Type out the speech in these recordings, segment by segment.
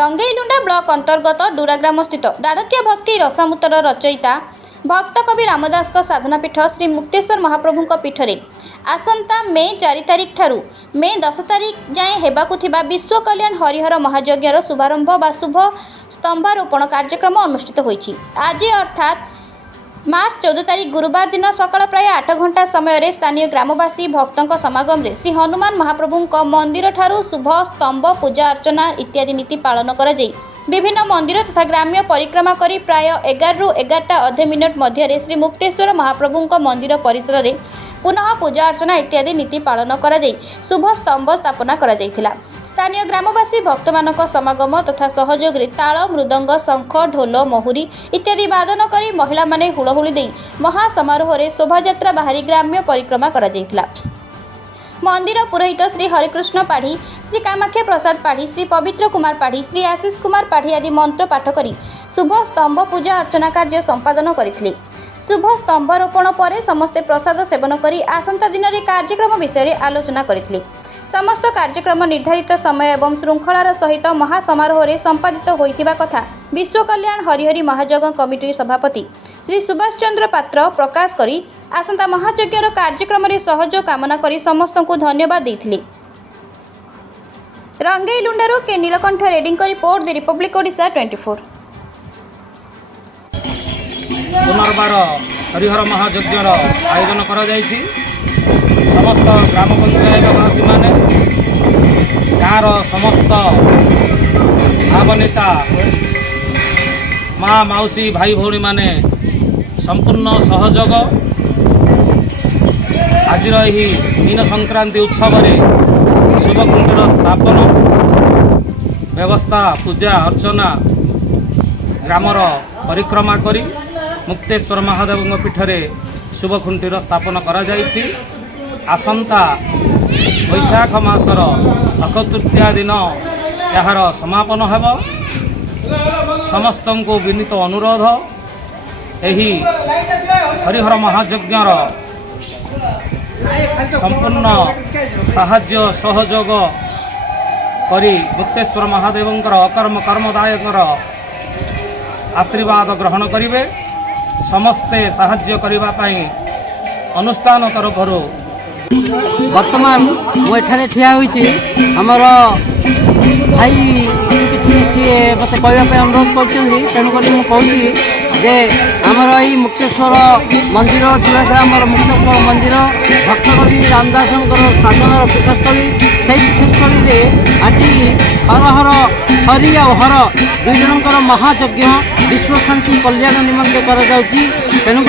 रंगईलुंडा block अंतर्गत डुराग्राम स्थित दाढ़तिया भक्ति रसामूतर रचयिता भक्त कवि रामदास साधनापीठ श्री मुक्तेश्वर महाप्रभु पीठ में आसंता मे 4 तारिख ठारू मे 10 तारिख जाए हेबाकु थिबा विश्व कल्याण हरिहर महायज्ञर शुभारंभ व शुभ स्तंभारोपण कार्यक्रम अनुष्ठित होईछि। आज अर्थात मार्च 14 तारिख गुरुवार दिन सकाळ प्राय 8 घंटा समय स्थानीय ग्रामवासी भक्तों समागम रे श्री हनुमान महाप्रभु मंदिर ठारू शुभ स्तंभ पूजा अर्चना इत्यादि नीति पालन करा जाई विभिन्न मंदिर तथा ग्राम्य परिक्रमा करी प्राय 11 रु 11:10 मिनिट मध्य श्री मुक्तेश्वर महाप्रभु मंदिर परिसर रे पुनः पूजा अर्चना इत्यादि नीति पालन करा जाई शुभ स्तंभ स्थापना करा जायथिला। स्थानीय ग्रामवासी भक्त मानक समागम तथा सहयोग रे ताल मृदंग शंख ढोल महुरी इत्यादि वादन करी महिला माने हुलहुली दे महासमारोह रे शोभायात्रा बाहरी ग्राम्य परिक्रमा करा जायथिला। मंदिर पुरोहित श्री हरिकृष्ण पाढ़ी श्री कामाख्या प्रसाद पाढ़ी श्री पवित्र कुमार पाढ़ी श्री आशीष कुमार पाढ़ी आदि मंत्र पाठ करी शुभ स्तंभ पूजा अर्चना कार्य संपादन करथिले। शुभ स्तंभारोपण पर समस्ते प्रसाद सेवन करी आसंता दिन रे कार्यक्रम विषय रे आलोचना करथिले। समस्त कार्यक्रम निर्धारित समय एवं श्रृंखलार सहित महासमारोह रे संपादित होइथिबा कथा विश्व कल्याण हरिहरी महायज्ञ कमिटी सभापति श्री सुभाष चंद्र पात्र प्रकाश करी आसंता महायज्ञर कार्यक्रम रे सहयोग कामना करी समस्त को धन्यवाद देथिले। रंगईलुंडारू के नीलकंठ रेडिंग को रिपोर्ट द रिपब्लिक ओडिशा 24। पुनर्बार हरिहर महायज्ञर आयोजन करा जायछि। समस्त ग्राम पंचायतवासी माने गाँर समस्त भावनेता माँ माउसी भाई भौणी माने संपूर्ण सहयोग आज मीन संक्रांति उत्सव शुभकुंडर स्थापन व्यवस्था पूजा अर्चना ग्रामर परिक्रमा करी मुक्तेश्वर महादेव पीठरे शुभखुंटीर स्थापन करा जायछि। आसंता वैशाख मासर अक्षय तृतीया दिन यार समापन हेब। समस्त को विनीत अनुरोध एही हरिहर महायज्ञर संपूर्ण साहाय्य सहयोग करी मुक्तेश्वर महादेवंकर अकर्म कर्मदायकर आशीर्वाद ग्रहण करिवे। समस्ते साहाय्य करिबा पई अनुष्ठान तरफरु वर्तमान मुझे ठिया होइछि हमर भाई किसी सी मत कहवाई अनुरोध कर तेणुक कहूँ जे आमर यही मुक्तेश्वर मंदिर डुराग्राम मुक्तेश्वर मंदिर भक्तकवि रामदास साधनार पीठस्थली से पीठस्थली आज हर हरि और हर दुई जनकर महायज्ञ विश्व शांति कल्याण निमंते तेणुक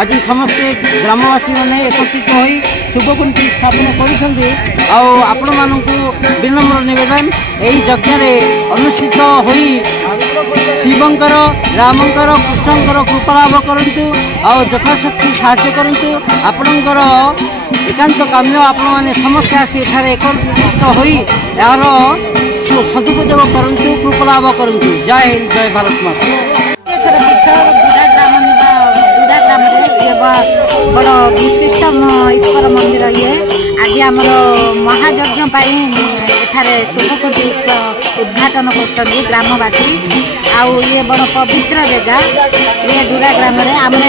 आज समस्ते ग्रामवासी मैंने एकत्रित हो शुभकुंठी स्थापन कर विनम्र निवेदन यही यज्ञ अनुष्ठित हो शिवंकर रामंकर कृष्णंकर कृपा लाभ करूँ और यथाशक्ति साहाय्य करूँ। आपणकर एकांत काम्य आपण मैंने समस्ते आसी एकत्रित हो यार सदुपयोग करूँ कृपा लाभ करूँ। जय हिंद जय भारत माता। बड़ विशिष्ट ईश्वर मंदिर ये आज आमर महायज्ञ एठारे शुभकुंठी उद्घाटन कर ग्रामवासी आउ ये बड़ पवित्र जगह ये डुराग्राम आम ये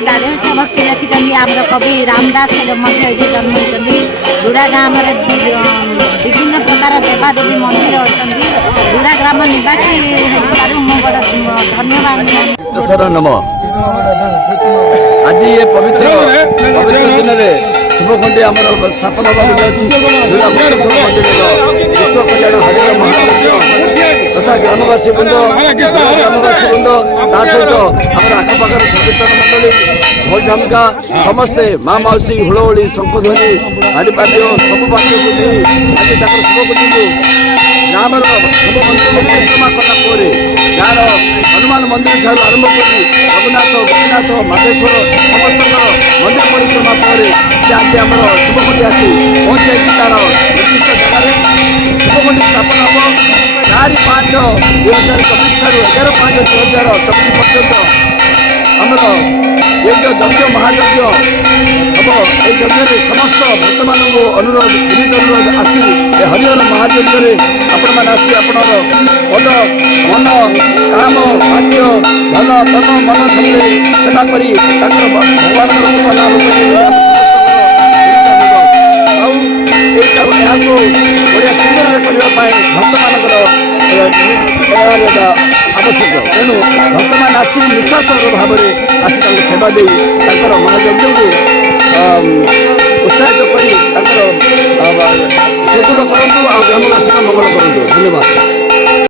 दाढ़तिया भक्ति लिखिं आम कवि रामदास ये जन्म होती। डुराग्राम विभिन्न प्रकार देवादेवी मंदिर अच्छा डुराग्राम निवासी बड़ धन्यवाद। आज ये पवित्र दिन में शुभकुंडी आम स्थापन विश्व कल्याण हरिहर महायज्ञ तथा ग्रामवासी वृंद ता सहित आम आखपाखर संकीर्तन मंडली ढोल झमका समस्ते माँ माउसी हुलहुली शंखध्वनि हाड़ीपाद्य सब पाद्य को नहीं आज शुभकुंडी को ग्राम सब मंदिर परिक्रमा कलापर गाँव हनुमान मंदिर ठार आरंभ कर रघुनाथ गोपीनाथ माधेश्वर समस्त मंदिर परिक्रमा पर आज आम शुभकुंडी आसी पहुँचाई तार निर्दिष्ट जगह शुभकुंडी स्थापन हम 4/5/2024 ठार 11/5/2024 पर्यंत ଆମର ଏ ଯେଉଁ ଯଜ୍ଞ ମହାଯଜ୍ଞ ହେବ এই ଯଜ୍ଞରେ ସମସ୍ତ ଭକ୍ତମାନଙ୍କୁ ଅନୁରୋଧ ବିନୀତ ଅନୁରୋଧ ଆସି ଏ ହରିହର ମହାଯଜ୍ଞରେ ଆପଣମାନେ ଆସି ଆପଣଙ୍କର ପଦ ମନ କାମ ଭାଗ୍ୟ ଧନ ତନ ମନ ଧନରେ ସେବା କରି ତାଙ୍କର ଭଗବାନଙ୍କର କୃପା ଲାଭ କରିବେ ଆଉ ଏହାକୁ ବଢ଼ିଆ ସୁନ୍ଦରରେ କରିବା ପାଇଁ ଭକ୍ତମାନଙ୍କର ଆବଶ୍ୟକ ତେଣୁ ଭକ୍ତମାନେ ଆସି ନିଃସ୍ୱାର୍ଥ ଭାବରେ ଆସି ତାଙ୍କୁ ସେବା ଦେଇ ତାଙ୍କର ମହାଯଜ୍ଞକୁ ଉତ୍ସାହିତ କରି ତାଙ୍କର ସୁଦୃଢ଼ କରନ୍ତୁ ଆଉ ଗ୍ରାମବାସୀଙ୍କ ମଙ୍ଗଳ କରନ୍ତୁ ଧନ୍ୟବାଦ।